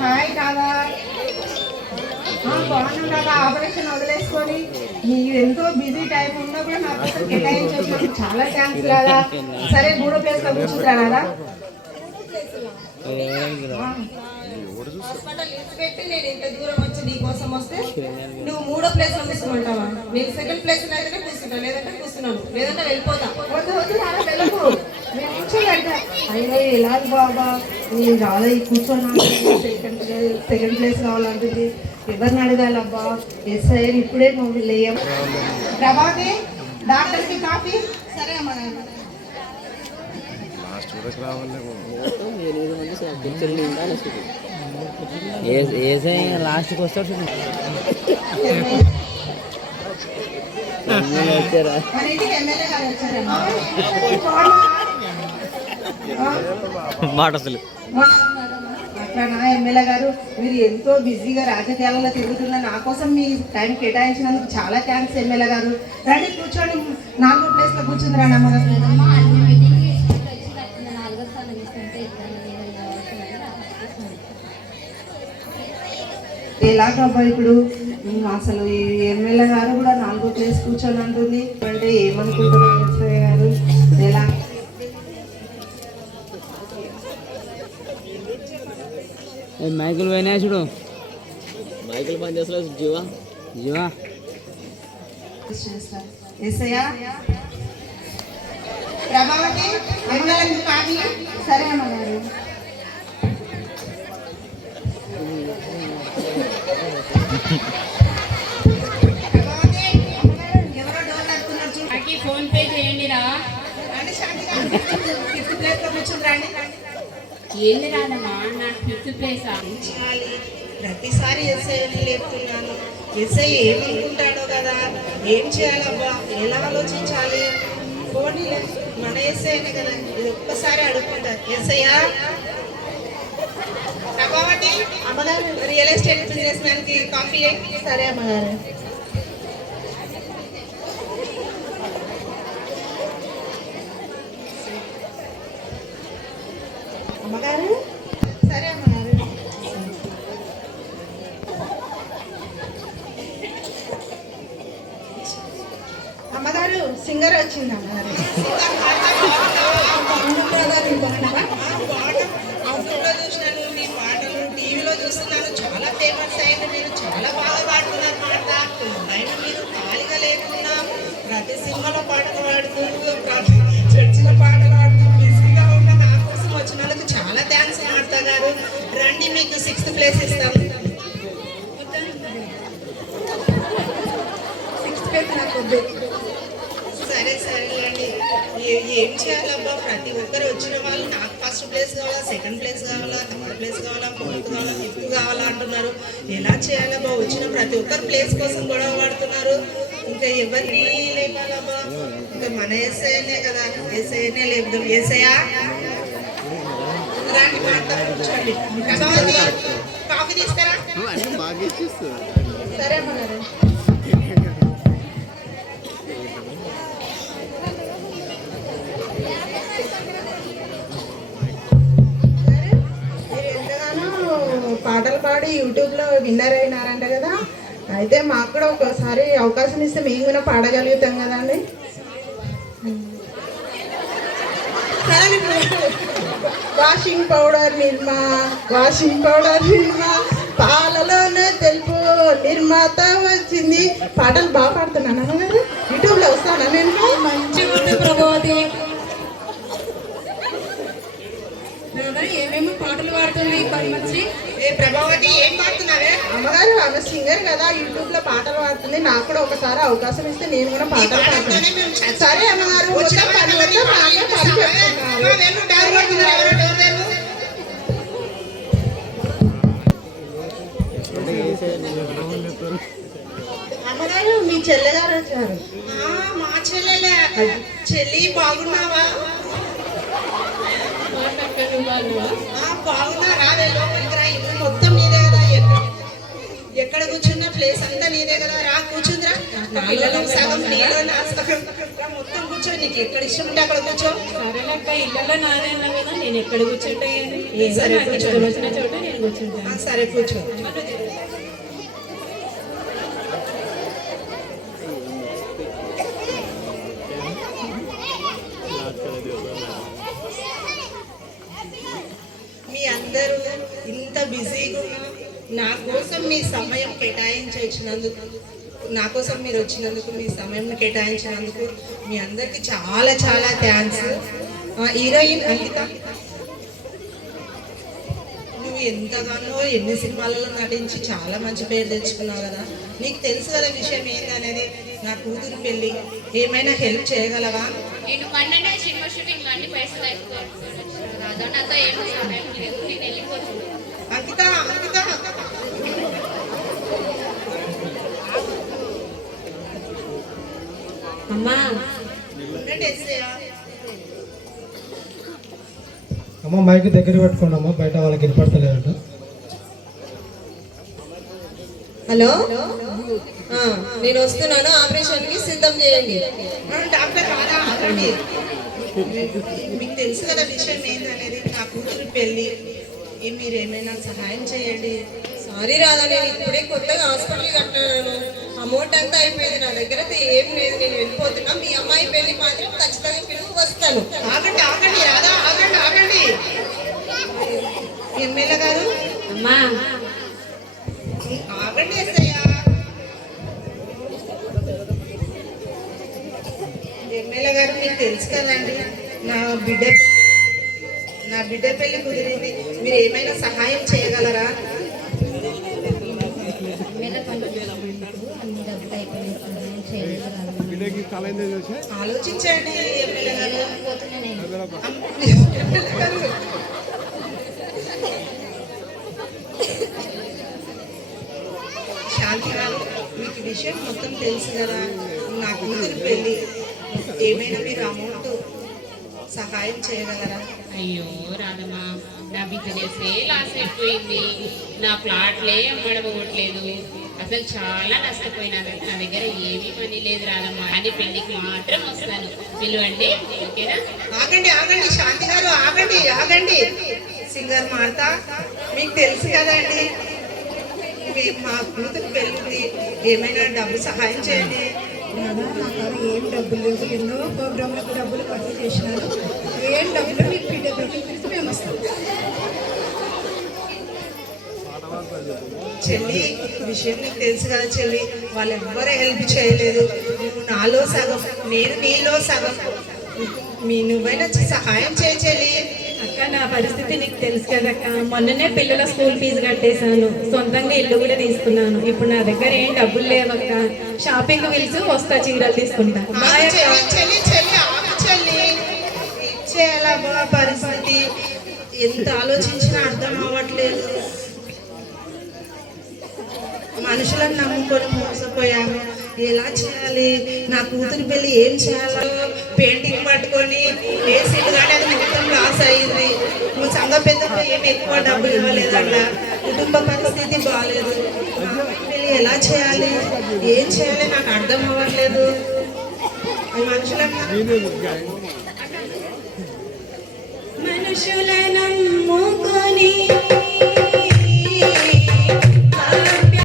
Hi కాదా బాగున్నాం కదా. ఆపరేషన్ వదిలేసుకొని మీరు ఎంతో బిజీ టైం ఉన్నా కూడా నా కోసం కేటాయించి వచ్చినందుకు చాలా థ్యాంక్స్ కదా. సరే మూడో ప్లేస్ లో కూర్చుంటా కదా. పెట్టి నేను ఇంత దూరం వచ్చి నీ కోసం వస్తే నువ్వు మూడో ప్లేస్ లో కూర్చుంటావా? నేను సెకండ్ ప్లేస్ లో అయితే కూర్చుంటా, లేదంటే కూర్చున్నాను, లేదంటే వెళ్ళిపోతా. వద్దు వద్దు అలా వెళ్ళకు, నేను కూర్చోబెడతా. అయ్యో ఎలా బాబా నేను రాదా ఈ కూర్చోను, సెకండ్ ప్లేస్ కావాలంటుంది. ఎవరిని అడగాలబ్బా? ఎస్ఐ ఇప్పుడే నువ్వు లేయం. ప్రభాతే డాక్టర్కి కాఫీ. సరే అమ్మా. లాస్ట్కి వస్తాడు మాట అసలు అట్లా ఎమ్మెల్యే గారు మీరు ఎంతో బిజీగా రాజకీయాలలో తిరుగుతున్న నా కోసం మీ టైం కేటాయించినందుకు చాలా థ్యాంక్స్ ఎమ్మెల్యే గారు. రండి కూర్చొని 4వ ప్లేస్ లో కూర్చుంది రండి అమ్మ. ఎలాగబ్బా ఇప్పుడు అసలు ఈ ఎమ్మెల్యే గారు కూడా 4వ ప్లేస్ కూర్చొని అంటుంది అంటే ఏమనుకుంటున్నారు ఎస్ఐ గారు? ఎలా మైకులు పోయినా చూడు, మైకులు పని చేస్తలేదు. జీవా జీవా ఎస్ఐయా ప్రభావతి అమ్మగారికి కాఫీ. సరే అమ్మగారు. ఎవరో డోర్ నడుతున్నారు చూడండి. ఫోన్ పే చేయండి రా. ఫిఫ్త్ ప్లేస్ లో కూర్చుని రండి. ఏంది రాదమ్మా నాకు ఫిఫ్త్ ప్లేస్ చాలి ప్రతిసారి ఎస్ఐ లేపుతున్నాను. ఎస్ఐ ఏమనుకుంటాడో కదా, ఏం చేయాలబ్బా, ఎలా ఆలోచించాలి? పోనీ మన ఎస్ఐనే కదా, ఇది ఒక్కసారి అడుగుకుంటారు. ఎస్ఐయా ప్రభావతి అమ్మగారు రియల్ ఎస్టేట్ బిజినెస్ మ్యాన్ కి కాఫీ. సరే అమ్మగారు. అమ్మగారు సరే అమ్మగారు. అమ్మగారు సింగర్ వచ్చింది అమ్మగారు. అవుట్లో చూసినాను మీ పాటలు, టీవీలో చూస్తున్నాను, చాలా ఫేమస్ అయింది. మీరు చాలా బాగా పాడుతున్నారు పాట. ఆయన మీరు ఖాళీగా లేకుండా ప్రతి సినిమాలో పాటలు పాడుతున్నారు, ప్రతి చర్చిలో పాటలు పాడుతూ బిజీగా ఉన్న నా కోసం వచ్చిన వాళ్ళకి చాలా థ్యాంక్స్ మార్తా గారు. రండి మీకు 6th ప్లేస్ ఇస్తాం. 6th ప్లేస్ నాకు వద్దు. సరే సరేలేండి. ఏం చేయాలబ్బా, ప్రతి ఒక్కరు వచ్చిన వాళ్ళు నాకు ఫస్ట్ ప్లేస్ కావాలా, సెకండ్ ప్లేస్ కావాలా, థర్డ్ ప్లేస్ కావాలా, ఫోర్త్ కావాలా, ఫిఫ్త్ కావాలా అంటున్నారు. ఎలా చేయాలబ్బా? వచ్చిన ప్రతి ఒక్కరు ప్లేస్ కోసం గొడవ పడుతున్నారు. ఇంకా ఎవరిని లేపాలబ్బా? ఇంకా మన ఎస్ఐనే కదా, ఎస్ఐనే లేపుదాం. ఎస్ఐయా రాండి మాట్లాడుకోండి. కాఫీ తీసుకురా. సరే అమ్మగారు. పాటలు పాడి యూట్యూబ్లో విన్నర్ అయినారంట కదా. అయితే మాకు కూడా ఒకసారి అవకాశం ఇస్తే మేము కూడా పాడగలుగుతాం కదండి. వాషింగ్ పౌడర్ నిర్మా, వాషింగ్ పౌడర్ నిర్మా, పాలలోనే తెలుపు నిర్మాత వచ్చింది. పాటలు బాగా పాడుతున్నాను అమ్మగారు. యూట్యూబ్లో వస్తానా నేను? మంచిగా ప్రభావతి. ఏమేమో పాటలు పాడుతున్నాయి పని మంచి. ఏ ప్రభావతి ఏం పాడుతున్నావే? అమ్మగారు ఆమె సింగర్ కదా, యూట్యూబ్ లో పాటలు పాడుతుంది. నాకు కూడా ఒకసారి అవకాశం ఇస్తే నేను కూడా పాటలు పాడతాను. సరే అమ్మగారు. అమ్మగారు మీ చెల్లెగారు వచ్చారు. మా చెల్లెలే. చెల్లి బాగున్నావా? బాగున్నారా? లోపలికి రా. ఇల్లు మొత్తం మీదే కదా. ఎక్కడ కూర్చున్నా ప్లేస్ అంతా నీదే కదా, రా కూర్చుందిరా. పిల్లలు సగం నీలో నా సగం రా, మొత్తం కూర్చో, నీకు ఎక్కడ ఇష్టం ఉంటే అక్కడ కూర్చో. సరేలక్క, ఇళ్ళలో నాదే అన్నా కదా, నేను ఎక్కడ కూర్చుంటే సరే కూర్చో. వచ్చిన చోట నేను కూర్చుంటాను. సరే కూర్చో. మీ అందరూ ఇంత బిజీగా నా కోసం మీ సమయం కేటాయించినందుకు, నా కోసం మీరు వచ్చినందుకు, మీ సమయం కేటాయించినందుకు మీ అందరికి చాలా చాలా థ్యాంక్స్. హీరోయిన్ అంకిత, నువ్వు ఎంతగానో ఎన్ని సినిమాలలో నటించి చాలా మంచి పేరు తెచ్చుకున్నావు కదా. నీకు తెలుసు కదా విషయం ఏంటనేది. నా కూతురు పెళ్ళి, ఏమైనా హెల్ప్ చేయగలవా? నేను మొన్ననే సినిమా షూటింగ్ అన్ని పైసలు అయిపోతాను రాదా, నాతో ఏమో సహాయం లేదు, నేను వెళ్ళిపోతున్నాను. అంకిత, అంకిత, అమ్మా ఉండండి ఎస్ఐ. అమ్మ మైక్ దగ్గర పెట్టుకోండి అమ్మ, బయట వాళ్ళకి వినపడతలేదంట. హలో, నేను వస్తున్నాను, ఆపరేషన్ కి సిద్ధం చేయండి. డాక్టర్ రాదా, ఆగండి. మీకు తెలుసు కదా విషయం ఏంటనేది. నా కూతురు పెళ్ళి, మీరు ఏమైనా సహాయం చేయండి. సారీ రాదా, నేను ఇప్పుడే కొత్తగా హాస్పిటల్ కట్టాను, అమౌంట్ అంతా అయిపోయింది, నా దగ్గర అయితే ఏం లేదు, నేను వెళ్ళిపోతున్నా. మీ అమ్మాయి పెళ్లి మాత్రం ఖచ్చితంగా పిలువు, వస్తాను. ఆగండి ఆగండి రాదా, ఆగండి ఆగండి. ఎమ్మెల్యే గారు అమ్మా ఆగండి ఎస్ఐయా. ఎమ్మెల్యే గారు మీకు తెలుసు కదండి, నా బిడ్డ పెళ్లి కుదిరింది, మీరు ఏమైనా సహాయం చేయగలరా? ఆలోచించండి ఎమ్మెల్యే గారు. శాంతి గారు, మీకు విషయం మొత్తం తెలుసు కదా, నా కూతురు పెళ్ళి, ఏమైనా మీరు అమౌంట్ సహాయం చేయగలరా? అయ్యో రాదమ్మా, నా బిజినెస్ లాస్ అయిపోయింది, నా ప్లాట్లే అమ్మడం అవ్వట్లేదు, అసలు చాలా నష్టపోయినాను, నా దగ్గర ఏమీ పని లేదు రాదమ్మా, అని పెళ్ళికి మాత్రం వస్తాను, పిలువండి ఓకేనా? ఆగండి ఆగండి శాంతి గారు, ఆగండి ఆగండి. సింగర్ మాత, మీకు తెలుసు కదండి, మా కూతురు పెళ్ళింది, ఏమైనా డబ్బు సహాయం చేయండి. నా దగ్గర ఏం డబ్బులు లేవు, ఎన్నో ప్రోగ్రాంలకు డబ్బులు ఖర్చు చేసినాను, ఏం డబ్బులు మీకు బిడ్డ పెట్టి మేము వస్తాం. చెల్లి, విషయం నీకు తెలుసు కదా చెల్లి, వాళ్ళు ఎవ్వరూ హెల్ప్ చేయలేదు, నువ్వు నాలో సగం, నేను నీలో సగం, నువ్వైనా సహాయం చేయి చెల్లి. అక్క, నా పరిస్థితి నీకు తెలుసు కదక్క, మొన్ననే పిల్లల స్కూల్ ఫీజు కట్టేశాను, సొంతంగా ఇల్లు కూడా తీసుకున్నాను, ఇప్పుడు నా దగ్గర ఏం డబ్బులు లేవక్క, షాపింగ్ పిలిచి వస్తా, చీరలు తీసుకుంటా. బాయ్ అక్క. చెల్లి చెల్లి చెల్లి ఆగు చెల్లి, ఏం చేయాలా బా పరిస్థితి, ఎంత ఆలోచించినా అర్థం అవ్వట్లేదు. మనుషులను నమ్ముకొని మోసపోయాము, ఎలా చేయాలి? నా కూతురు పెళ్ళి ఏం చేయాలో పెయింటింగ్ పట్టుకొని వేసింది, కానీ అది మొత్తం లాస్ అయ్యింది. నువ్వు సంఘ పెద్దకు ఏమి ఎక్కువ డబ్బులు ఇవ్వలేదట, కుటుంబ పరిస్థితి బాగాలేదు. పెళ్ళి ఎలా చేయాలి, ఏం చేయాలి నాకు అర్థం అవ్వట్లేదు. మనుషుల నమ్ముకొని